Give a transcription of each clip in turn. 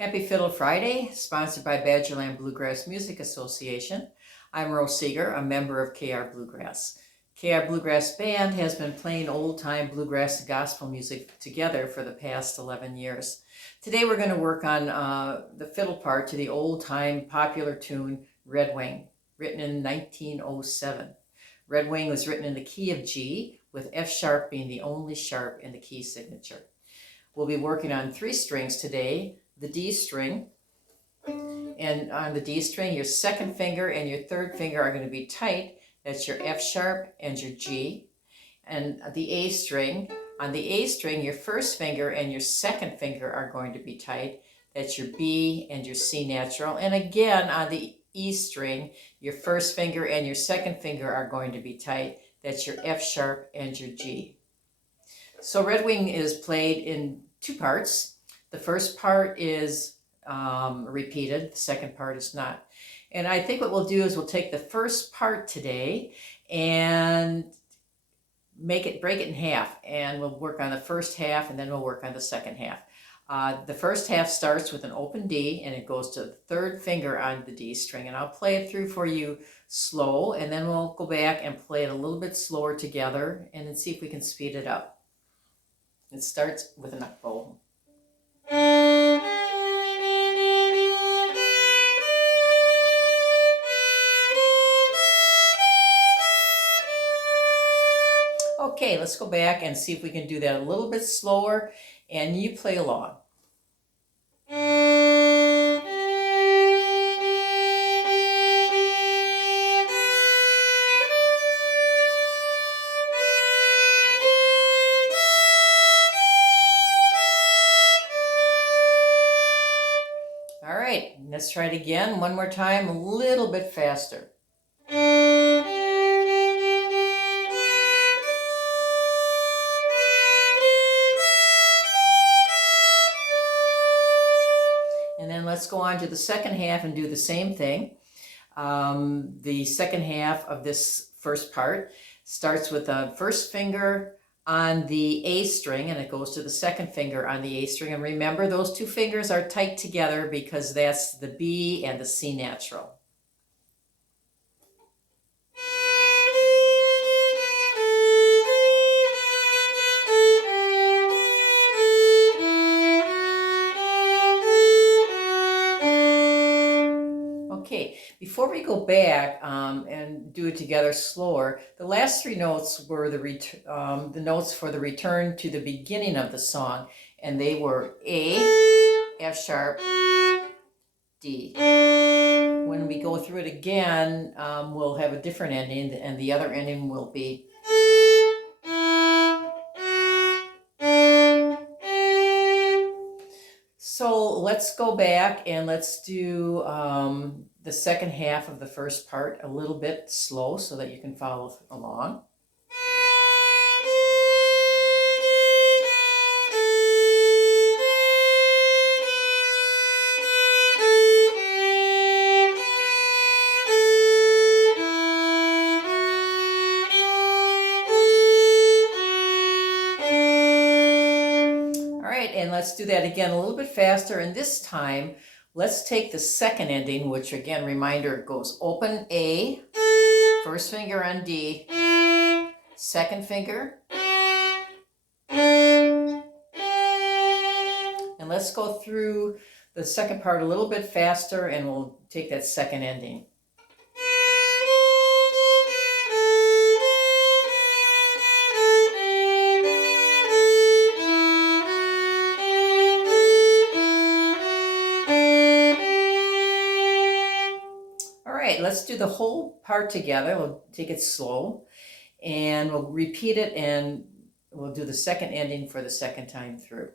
Happy Fiddle Friday, sponsored by Badgerland Bluegrass Music Association. I'm Rose Seeger, a member of KR Bluegrass. KR Bluegrass Band has been playing old-time bluegrass and gospel music together for the past 11 years. Today we're going to work on the fiddle part to the old-time popular tune Red Wing, written in 1907. Red Wing was written in the key of G, with F sharp being the only sharp in the key signature. We'll be working on 3 strings today. The D string, and on the D string your second finger and your third finger are going to be tight. That's your F sharp and your G. And the A string, on the A string your first finger and your second finger are going to be tight. That's your B and your C natural. And again on the E string your first finger and your second finger are going to be tight. That's your F sharp and your G. So Red Wing is played in 2 parts. The first part is repeated, the second part is not. And I think what we'll do is we'll take the first part today and break it in half. And we'll work on the first half and then we'll work on the second half. The first half starts with an open D and it goes to the third finger on the D string. And I'll play it through for you slow and then we'll go back and play it a little bit slower together and then see if we can speed it up. It starts with a neck bow. Okay, let's go back and see if we can do that a little bit slower, and you play along. All right, let's try it again one more time, a little bit faster. And then let's go on to the second half and do the same thing. The second half of this first part starts with the first finger on the A string and it goes to the second finger on the A string. And remember, those 2 fingers are tight together because that's the B and the C natural. Okay, before we go back and do it together slower, the last 3 notes were the notes for the return to the beginning of the song, and they were A, F sharp, D. When we go through it again, we'll have a different ending, and the other ending will be So let's go back and let's do the second half of the first part a little bit slow so that you can follow along. And let's do that again a little bit faster, and this time let's take the second ending, which again, reminder, goes open A, first finger on D, second finger, and let's go through the second part a little bit faster and we'll take that second ending. Let's do the whole part together. We'll take it slow and we'll repeat it and we'll do the second ending for the second time through.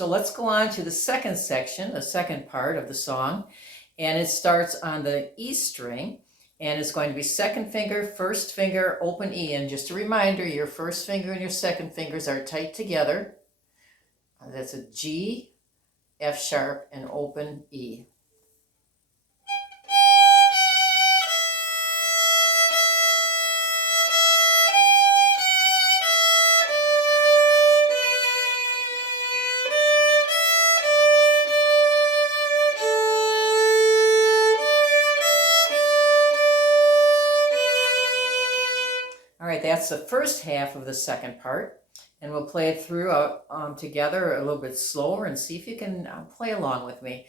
So let's go on to the second section, the second part of the song, and it starts on the E string, and it's going to be second finger, first finger, open E. And just a reminder, your first finger and your second fingers are tight together. That's a G, F sharp, and open E. All right, that's the first half of the second part, and we'll play it through together a little bit slower and see if you can play along with me.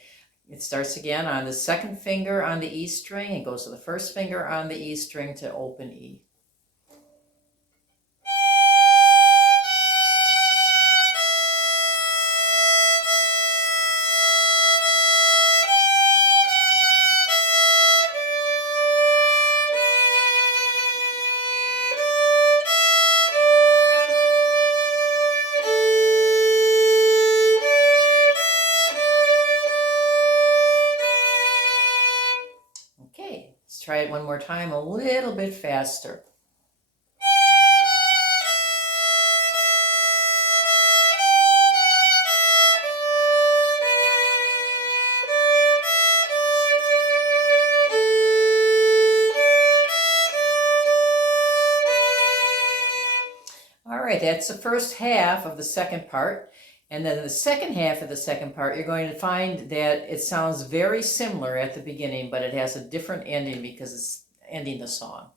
It starts again on the second finger on the E string. It goes to the first finger on the E string to open E. Okay, let's try it one more time, a little bit faster. All right, that's the first half of the second part. And then the second half of the second part, you're going to find that it sounds very similar at the beginning, but it has a different ending because it's ending the song.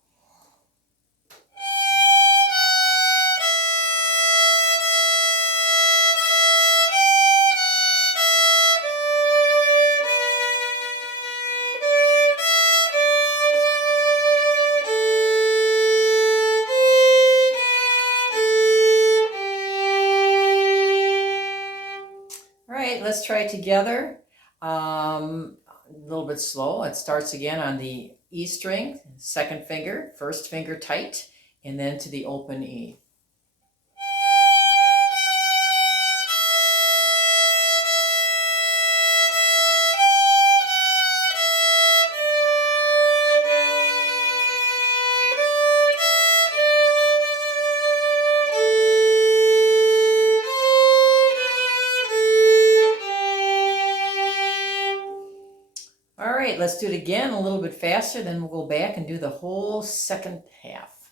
All right, let's try it together. A little bit slow. It starts again on the E string, second finger, first finger tight, and then to the open E. All right, let's do it again a little bit faster, then we'll go back and do the whole second half.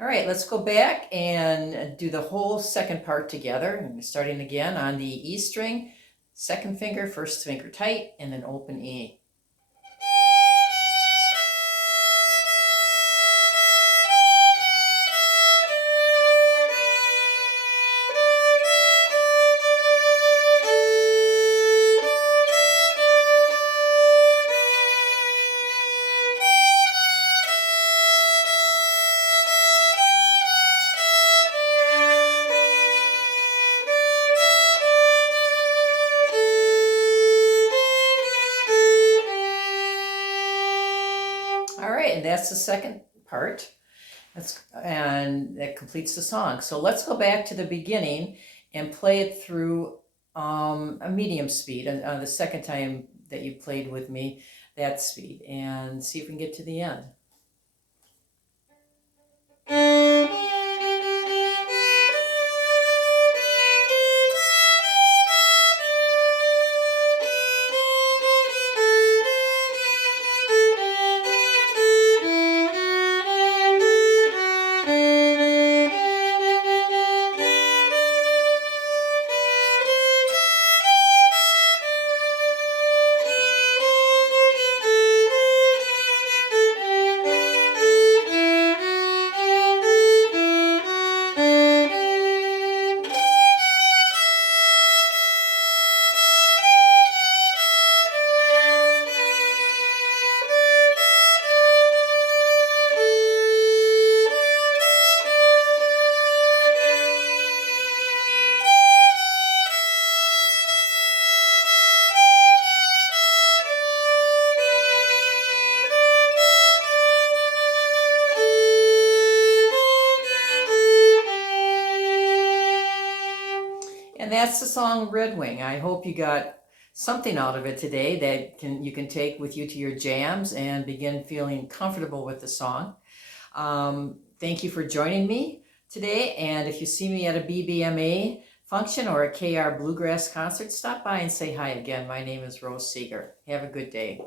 All right, let's go back and do the whole second part together. And starting again on the E string, second finger, first finger tight, and then open E. All right, and that's the second part. And that completes the song. So let's go back to the beginning and play it through a medium speed, the second time that you played with me, that speed, and see if we can get to the end. that's the song Red Wing. I hope you got something out of it today that you can take with you to your jams and begin feeling comfortable with the song. Thank you for joining me today, and if you see me at a BBMA function or a KR Bluegrass concert, stop by and say hi again. My name is Rose Seeger. Have a good day.